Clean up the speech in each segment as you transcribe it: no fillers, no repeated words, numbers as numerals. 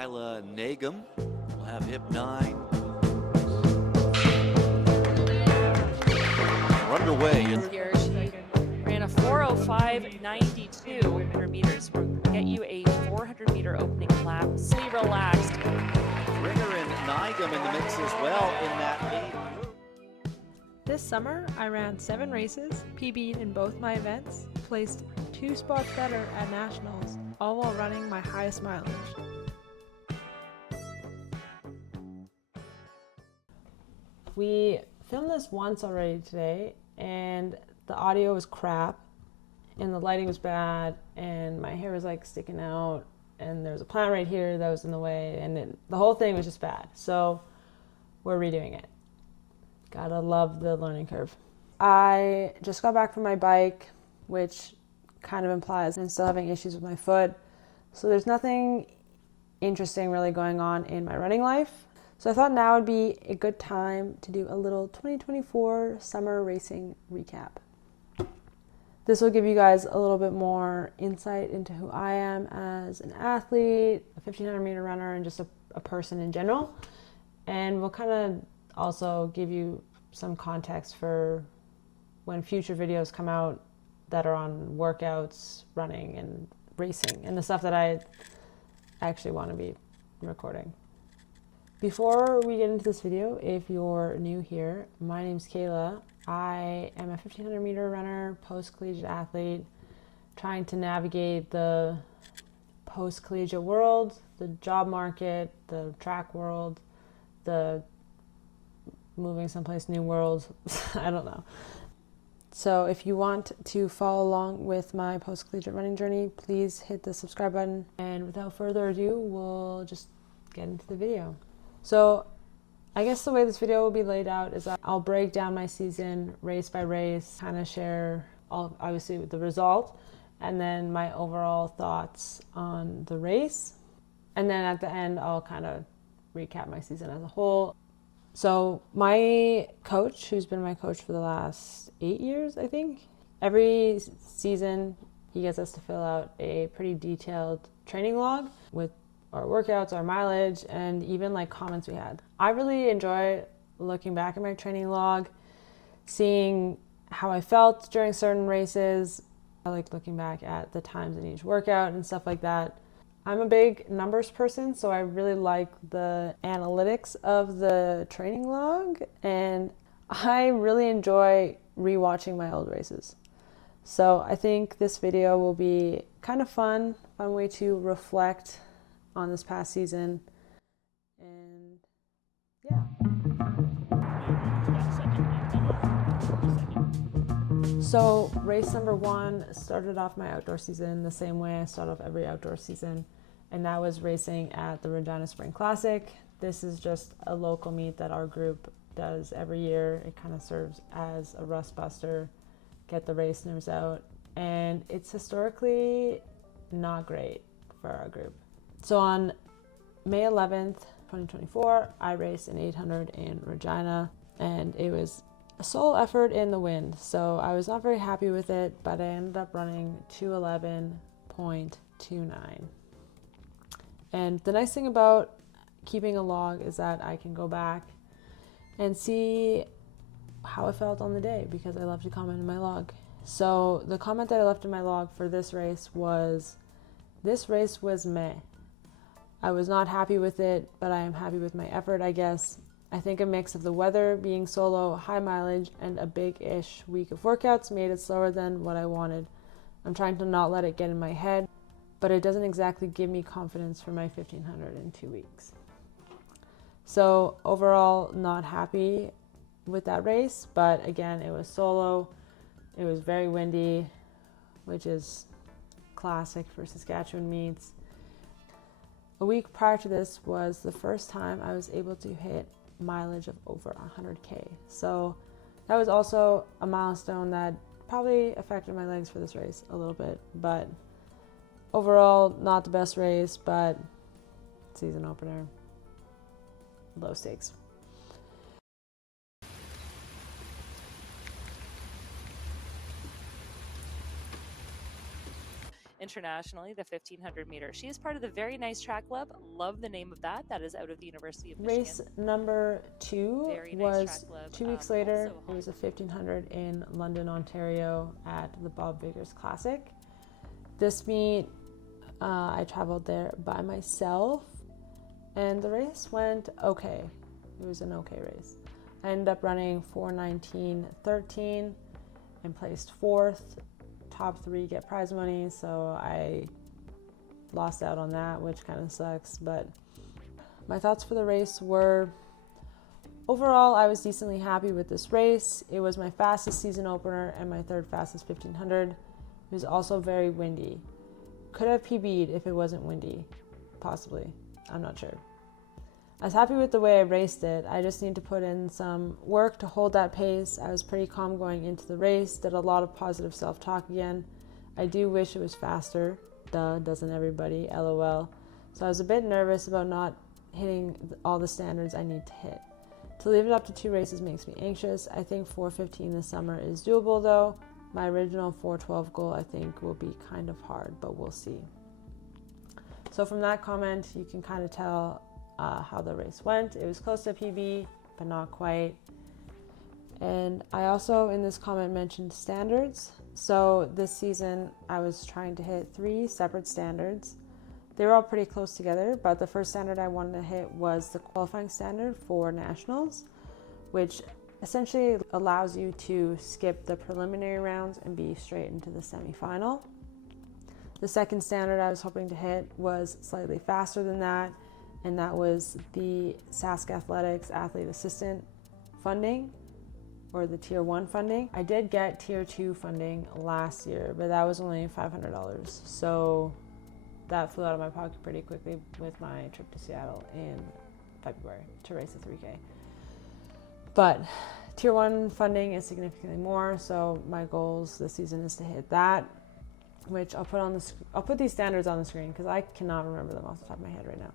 Kyla Nagum will have hip 9. We're underway. Here she ran a 4:05.92 100 meters. Will get you a 400-meter opening lap. Stay relaxed. Ringer and Nigam in the mix as well in that lead group. This summer, I ran 7 races, PB'd in both my events, placed 2 spots better at nationals, all while running my highest mileage. We filmed this once already today, and the audio was crap, and the lighting was bad, and my hair was like sticking out, and there was a plant right here that was in the way, and the whole thing was just bad. So we're redoing it. Gotta love the learning curve. I just got back from my bike, which kind of implies I'm still having issues with my foot. So there's nothing interesting really going on in my running life. So I thought now would be a good time to do a little 2024 summer racing recap. This will give you guys a little bit more insight into who I am as an athlete, a 1500 meter runner, and just a person in general. And we'll kind of also give you some context for when future videos come out that are on workouts, running, and racing, and the stuff that I actually want to be recording. Before we get into this video, if you're new here, my name's Kayla. I am a 1500 meter runner, post-collegiate athlete, trying to navigate the post-collegiate world, the job market, the track world, the moving someplace new world. I don't know. So if you want to follow along with my post-collegiate running journey, please hit the subscribe button. And without further ado, we'll just get into the video. So I guess the way this video will be laid out is that I'll break down my season race by race, kind of share obviously the result, and then my overall thoughts on the race. And then at the end, I'll kind of recap my season as a whole. So my coach, who's been my coach for the last 8 years, I think, every season he gets us to fill out a pretty detailed training log with our workouts, our mileage, and even like comments we had. I really enjoy looking back at my training log, seeing how I felt during certain races. I like looking back at the times in each workout and stuff like that. I'm a big numbers person, so I really like the analytics of the training log, and I really enjoy rewatching my old races. So I think this video will be kind of fun way to reflect on this past season, and yeah. So race number 1 started off my outdoor season the same way I start off every outdoor season, and that was racing at the Regina Spring Classic. This is just a local meet that our group does every year. It kind of serves as a rust buster, get the race nerves out, and it's historically not great for our group. So on May 11th, 2024, I raced an 800 in Regina, and it was a solo effort in the wind, so I was not very happy with it, but I ended up running 2:11.29. And the nice thing about keeping a log is that I can go back and see how I felt on the day, because I love to comment in my log. So the comment that I left in my log for this race was meh. I was not happy with it, but I am happy with my effort, I guess. I think a mix of the weather, being solo, high mileage, and a big-ish week of workouts made it slower than what I wanted. I'm trying to not let it get in my head, but it doesn't exactly give me confidence for my 1500 in 2 weeks. So overall, not happy with that race, but again, it was solo. It was very windy, which is classic for Saskatchewan meets. A week prior to this was the first time I was able to hit mileage of over 100K. So that was also a milestone that probably affected my legs for this race a little bit, but overall, not the best race, but season opener, low stakes. In internationally, the 1500 meter. She is part of the Very Nice Track Club. Love the name of that. That is out of the University of Michigan. Race number 2 Very nice was track club. 2 weeks later. Also It was a 1500 in London, Ontario at the Bob Vickers Classic. This meet, I traveled there by myself, and the race went okay. It was an okay race. I ended up running 4:19:13 and placed 4th. Top 3 get prize money, so I lost out on that, which kind of sucks. But my thoughts for the race were, overall, I was decently happy with this race. It was my fastest season opener and my 3rd fastest 1500. It was also very windy. Could have PB'd if it wasn't windy, possibly. I'm not sure. I was happy with the way I raced it. I just need to put in some work to hold that pace. I was pretty calm going into the race, did a lot of positive self-talk again. I do wish it was faster. Duh, doesn't everybody? LOL. So I was a bit nervous about not hitting all the standards I need to hit. To leave it up to 2 races makes me anxious. I think 4:15 this summer is doable though. My original 4:12 goal I think will be kind of hard, but we'll see. So from that comment, you can kind of tell how the race went. It was close to PB, but not quite. And I also in this comment mentioned standards. So this season I was trying to hit 3 separate standards. They were all pretty close together, but the first standard I wanted to hit was the qualifying standard for nationals, which essentially allows you to skip the preliminary rounds and be straight into the semifinal. The second standard I was hoping to hit was slightly faster than that, and that was the Sask Athletics Athlete Assistant funding, or the Tier 1 funding. I did get Tier 2 funding last year, but that was only $500. So that flew out of my pocket pretty quickly with my trip to Seattle in February to race the 3K. But Tier 1 funding is significantly more, so my goals this season is to hit that, which I'll put these standards on the screen because I cannot remember them off the top of my head right now.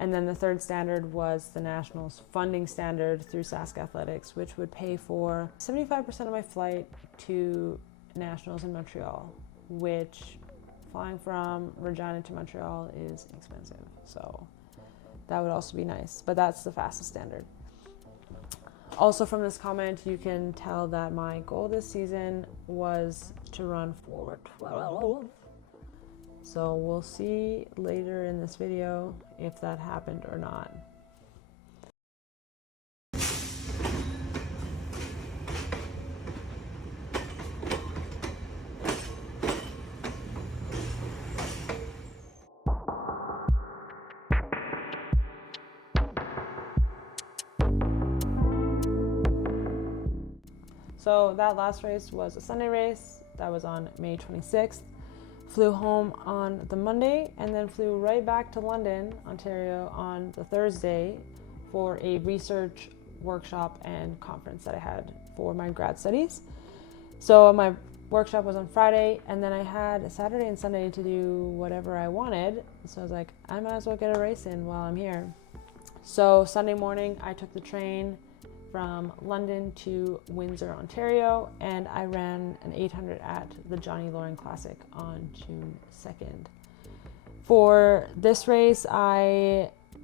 And then the third standard was the Nationals funding standard through Sask Athletics, which would pay for 75% of my flight to Nationals in Montreal, which flying from Regina to Montreal is expensive. So that would also be nice, but that's the fastest standard. Also from this comment, you can tell that my goal this season was to run 4:12. So we'll see later in this video if that happened or not. So that last race was a Sunday race. That was on May 26th. Flew home on the Monday and then flew right back to London, Ontario on the Thursday for a research workshop and conference that I had for my grad studies. So my workshop was on Friday, and then I had Saturday and Sunday to do whatever I wanted. So I was like, I might as well get a race in while I'm here. So Sunday morning, I took the train from London to Windsor, Ontario, and I ran an 800 at the Johnny Lauren Classic on June 2nd. For this race,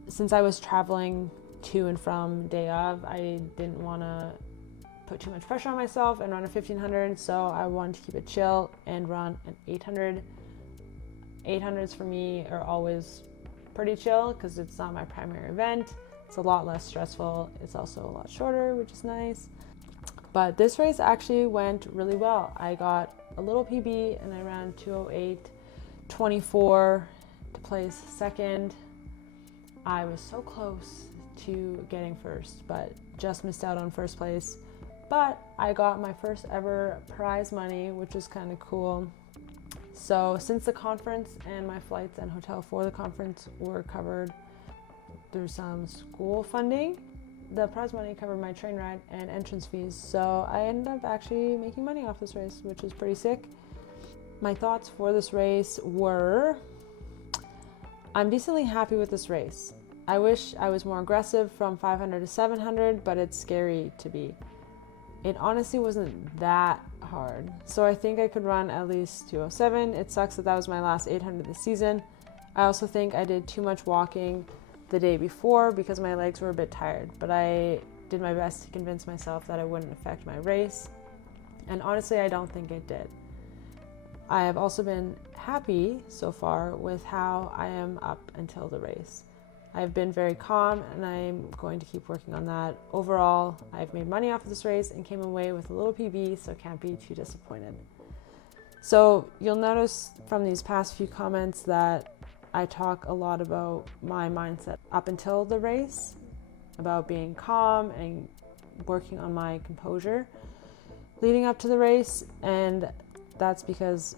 since I was traveling to and from day of, I didn't want to put too much pressure on myself and run a 1500, so I wanted to keep it chill and run an 800. 800s for me are always pretty chill because it's not my primary event. It's a lot less stressful. It's also a lot shorter, which is nice. But this race actually went really well. I got a little PB and I ran 2:08:24 to place second. I was so close to getting first, but just missed out on first place. But I got my first ever prize money, which is kind of cool. So since the conference and my flights and hotel for the conference were covered through some school funding, the prize money covered my train ride and entrance fees, so I ended up actually making money off this race, which is pretty sick. My thoughts for this race were, I'm decently happy with this race. I wish I was more aggressive from 500 to 700, but it's scary to be. It honestly wasn't that hard. So I think I could run at least 2:07. It sucks that that was my last 800 this season. I also think I did too much walking the day before because my legs were a bit tired, but I did my best to convince myself that it wouldn't affect my race. And honestly, I don't think it did. I have also been happy so far with how I am up until the race. I've been very calm and I'm going to keep working on that. Overall, I've made money off of this race and came away with a little PB, so can't be too disappointed. So you'll notice from these past few comments that I talk a lot about my mindset up until the race, about being calm and working on my composure leading up to the race, and that's because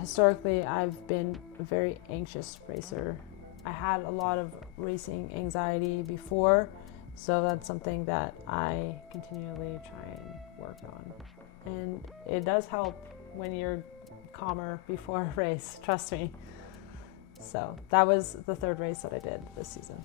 historically I've been a very anxious racer. I had a lot of racing anxiety before, so that's something that I continually try and work on. And it does help when you're calmer before a race, trust me. So that was the third race that I did this season.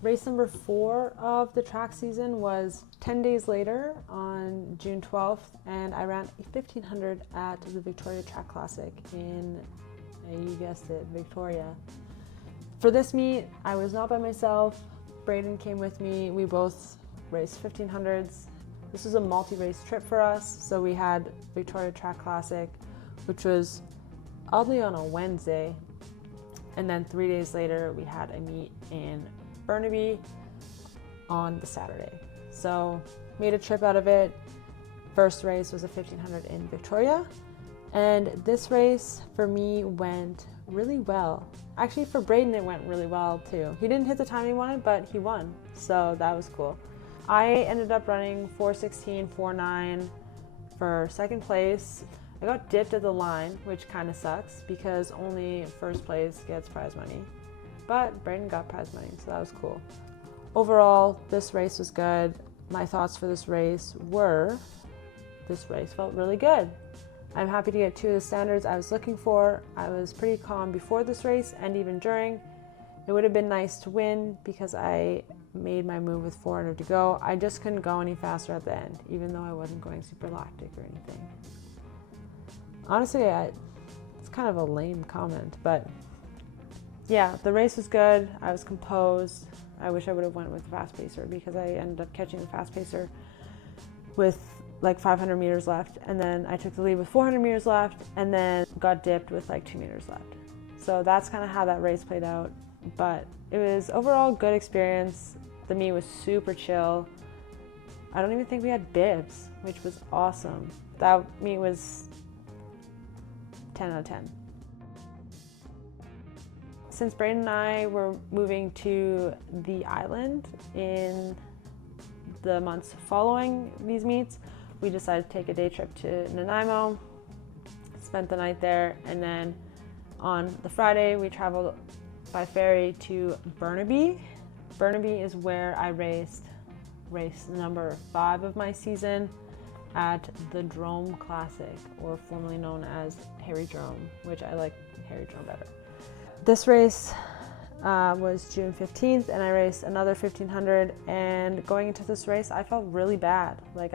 Race number 4 of the track season was 10 days later on June 12th, and I ran a 1500 at the Victoria Track Classic in, you guessed it, Victoria. For this meet, I was not by myself. Braden came with me. We both raced 1500s. This was a multi-race trip for us. So we had Victoria Track Classic, which was oddly on a Wednesday. And then 3 days later, we had a meet in Burnaby on the Saturday. So made a trip out of it. First race was a 1500 in Victoria. And this race for me went really well. Actually, for Braden, it went really well too. He didn't hit the time he wanted, but he won. So that was cool. I ended up running 4:16, 4:9 for second place. I got dipped at the line, which kind of sucks because only first place gets prize money. But Braden got prize money, so that was cool. Overall, this race was good. My thoughts for this race were, this race felt really good. I'm happy to get 2 of the standards I was looking for. I was pretty calm before this race and even during. It would have been nice to win because I made my move with 400 to go. I just couldn't go any faster at the end, even though I wasn't going super lactic or anything. Honestly, it's kind of a lame comment, but yeah, the race was good. I was composed. I wish I would have went with the fast pacer because I ended up catching the fast pacer with like 500 meters left, and then I took the lead with 400 meters left and then got dipped with like 2 meters left. So that's kind of how that race played out, but it was overall good experience. The meet was super chill. I don't even think we had bibs, which was awesome. That meet was 10 out of 10. Since Braden and I were moving to the island in the months following these meets, we decided to take a day trip to Nanaimo, spent the night there, and then on the Friday we traveled by ferry to Burnaby. Burnaby is where I raced race number 5 of my season at the Drome Classic, or formerly known as Harry Drome, which I like Harry Drome better. This race was June 15th, and I raced another 1500, and going into this race I felt really bad. Like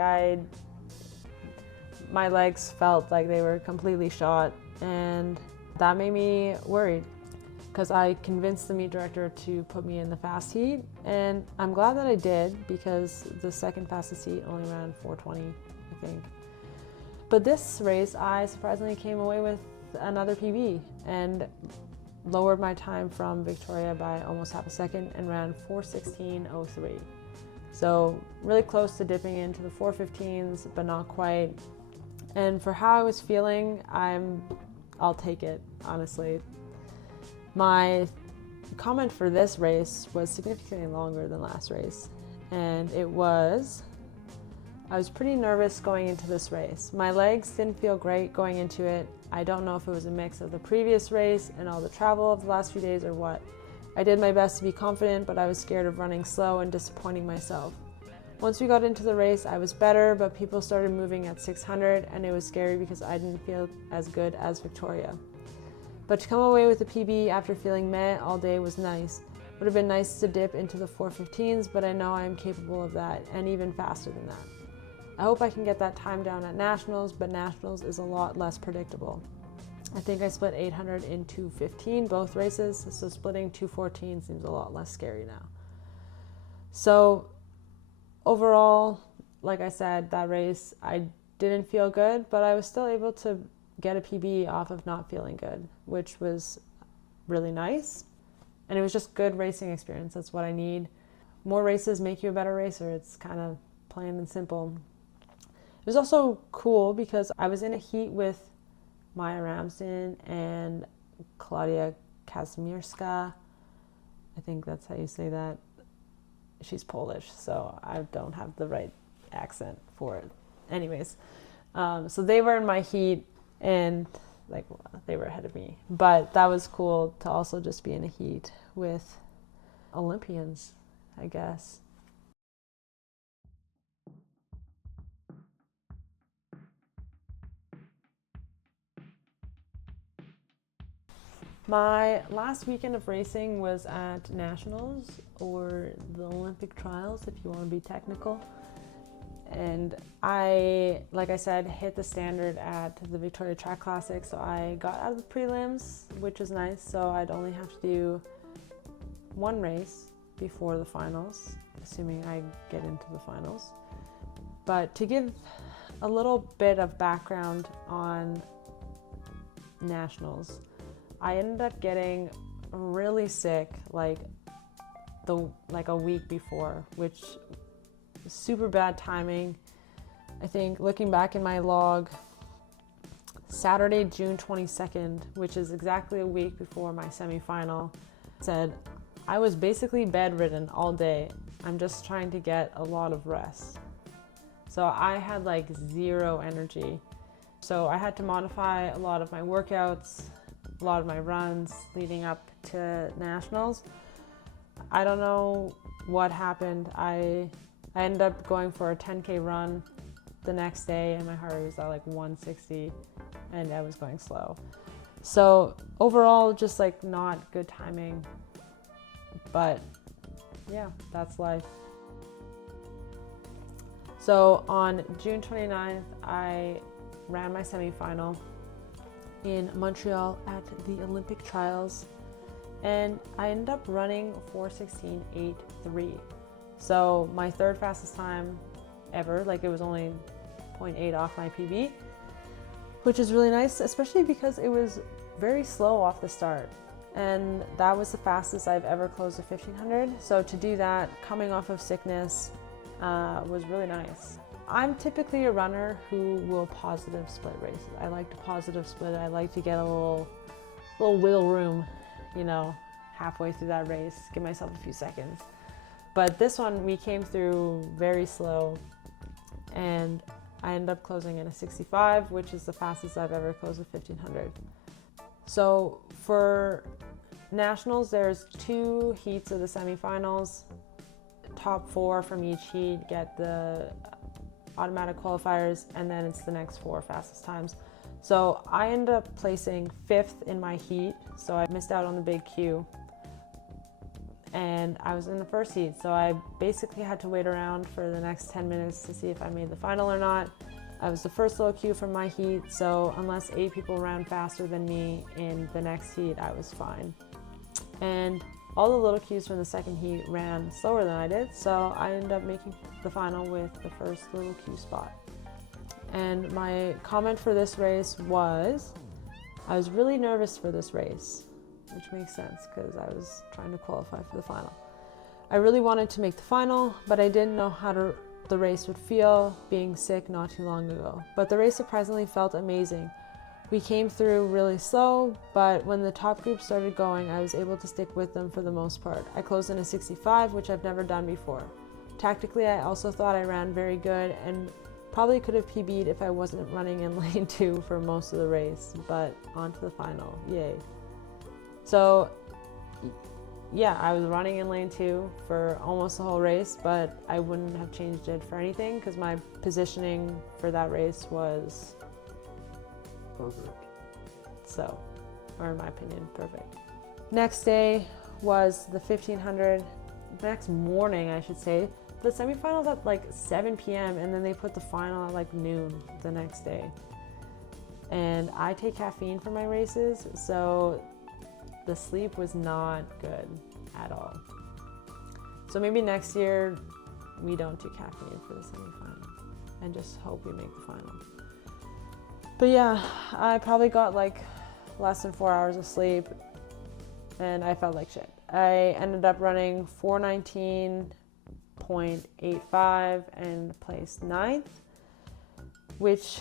my legs felt like they were completely shot, and that made me worried because I convinced the meet director to put me in the fast heat, and I'm glad that I did because the second fastest heat only ran 4:20, I think. But this race I surprisingly came away with another PB and lowered my time from Victoria by almost half a second and ran 4:16.03. So really close to dipping into the 4:15s, but not quite. And for how I was feeling, I'll take it, honestly. My comment for this race was significantly longer than last race, and it was, I was pretty nervous going into this race. My legs didn't feel great going into it. I don't know if it was a mix of the previous race and all the travel of the last few days or what. I did my best to be confident, but I was scared of running slow and disappointing myself. Once we got into the race, I was better, but people started moving at 600, and it was scary because I didn't feel as good as Victoria. But to come away with a PB after feeling meh all day was nice. Would have been nice to dip into the 4:15s, but I know I am capable of that, and even faster than that. I hope I can get that time down at Nationals, but Nationals is a lot less predictable. I think I split 800 in 2:15 both races, so splitting 2:14 seems a lot less scary now. So overall, like I said, that race, I didn't feel good, but I was still able to get a PB off of not feeling good, which was really nice. And it was just good racing experience. That's what I need. More races make you a better racer. It's kind of plain and simple. It was also cool because I was in a heat with Maya Ramsden and Claudia Kazimierska. I think that's how you say that. She's Polish, so I don't have the right accent for it. Anyways, so they were in my heat, and like they were ahead of me. But that was cool to also just be in a heat with Olympians, I guess. My last weekend of racing was at Nationals, or the Olympic Trials if you want to be technical. And I, like I said, hit the standard at the Victoria Track Classic, so I got out of the prelims, which was nice. So I'd only have to do one race before the finals, assuming I get into the finals. But to give a little bit of background on Nationals, I ended up getting really sick like a week before, which was super bad timing. I think looking back in my log, Saturday, June 22nd, which is exactly a week before my semifinal, said I was basically bedridden all day. I'm just trying to get a lot of rest. So I had like zero energy. So I had to modify a lot of my workouts, a lot of my runs leading up to Nationals. I don't know what happened. I ended up going for a 10K run the next day, and my heart rate was at like 160, and I was going slow. So overall, just like not good timing, but yeah, that's life. So on June 29th, I ran my semifinal in Montreal at the Olympic Trials, and I ended up running 4:16.83. So my third fastest time ever, like it was only 0.8 off my PB, which is really nice, especially because it was very slow off the start. And that was the fastest I've ever closed a 1500. So to do that, coming off of sickness, was really nice. I'm typically a runner who will positive split races. I like to positive split. I like to get a little wiggle room, you know, halfway through that race, give myself a few seconds. But this one, we came through very slow, and I ended up closing in a 65, which is the fastest I've ever closed a 1500. So for Nationals, there's 2 heats of the semifinals. Top 4 from each heat get the automatic qualifiers, and then it's the next 4 fastest times. So I ended up placing 5th in my heat, so I missed out on the big Q. And I was in the first heat, so I basically had to wait around for the next 10 minutes to see if I made the final or not. I was the first little Q from my heat, so unless 8 people ran faster than me in the next heat, I was fine. And all the little Qs from the second heat ran slower than I did, so I ended up making the final with the first little Q spot. And my comment for this race was, I was really nervous for this race, which makes sense because I was trying to qualify for the final. I really wanted to make the final, but I didn't know how the race would feel being sick not too long ago. But the race surprisingly felt amazing. We came through really slow, but when the top group started going, I was able to stick with them for the most part. I closed in a 65, which I've never done before. Tactically, I also thought I ran very good and probably could have PB'd if I wasn't running in lane 2 for most of the race, but on to the final, yay. So yeah, I was running in lane 2 for almost the whole race, but I wouldn't have changed it for anything because my positioning for that race was perfect. So or in my opinion, perfect. Next day was the 1500. The next morning, I should say. The semifinals at like 7 p.m. and then they put the final at like noon the next day. And I take caffeine for my races, so the sleep was not good at all. So maybe next year we don't do caffeine for the semifinals and just hope we make the final. But yeah, I probably got like less than 4 hours of sleep and I felt like shit. I ended up running 419.85 and placed 9th, which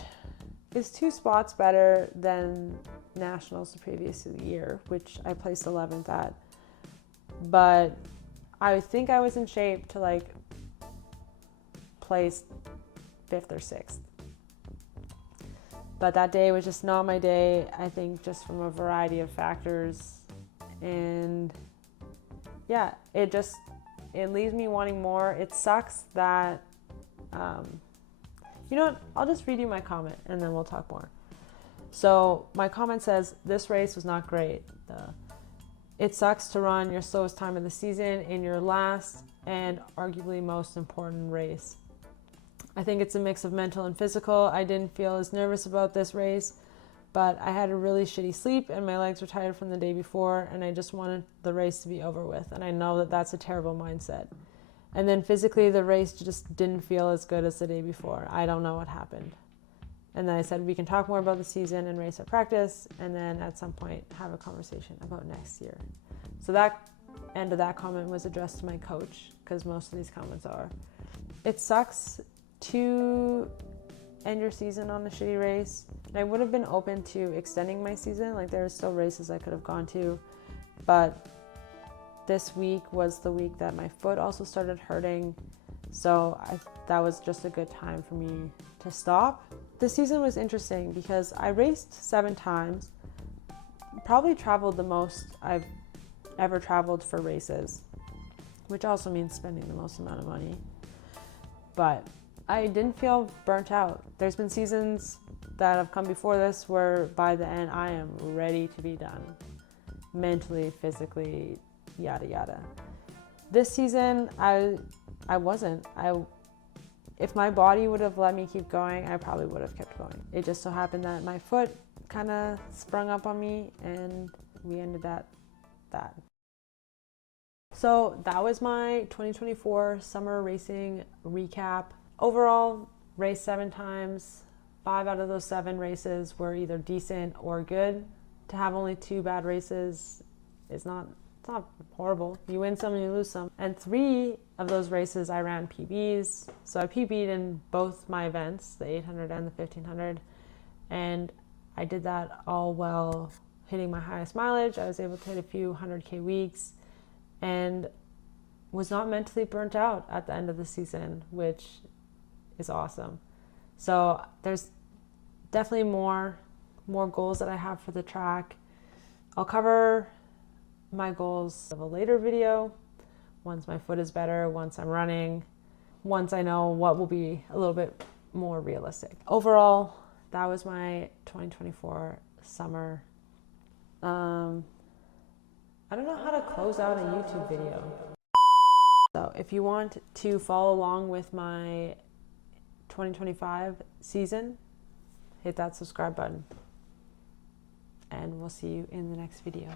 is 2 spots better than nationals the previous year, which I placed 11th at. But I think I was in shape to like place 5th or 6th. But that day was just not my day, I think just from a variety of factors. And yeah, it leaves me wanting more. It sucks that, you know what, I'll just read you my comment and then we'll talk more. So my comment says, this race was not great. It sucks to run your slowest time of the season in your last and arguably most important race. I think it's a mix of mental and physical. I didn't feel as nervous about this race, but I had a really shitty sleep and my legs were tired from the day before and I just wanted the race to be over with. And I know that that's a terrible mindset. And then physically the race just didn't feel as good as the day before. I don't know what happened. And then I said, we can talk more about the season and race at practice, and then at some point have a conversation about next year. So that end of that comment was addressed to my coach, because most of these comments are. It sucks to end your season on a shitty race. And I would have been open to extending my season. Like there are still races I could have gone to, but this week was the week that my foot also started hurting. So that was just a good time for me to stop. The season was interesting because I raced 7 times, probably traveled the most I've ever traveled for races, which also means spending the most amount of money. But I didn't feel burnt out. There's been seasons that have come before this where by the end I am ready to be done. Mentally, physically, yada yada. This season I wasn't. If my body would have let me keep going, I probably would have kept going. It just so happened that my foot kind of sprung up on me and we ended at that. So that was my 2024 summer racing recap. Overall, raced 7 times. 5 out of those 7 races were either decent or good. To have only 2 bad races is not horrible. You win some and you lose some. And 3 of those races I ran PBs. So I PB'd in both my events, the 800 and the 1500. And I did that all while hitting my highest mileage. I was able to hit a few 100K weeks and was not mentally burnt out at the end of the season, which is awesome. So there's definitely more goals that I have for the track. I'll cover my goals of a later video once my foot is better, once I'm running, once I know what will be a little bit more realistic. Overall, that was my 2024 summer. I don't know how to close out a YouTube video. So if you want to follow along with my 2025 season, hit that subscribe button and we'll see you in the next video.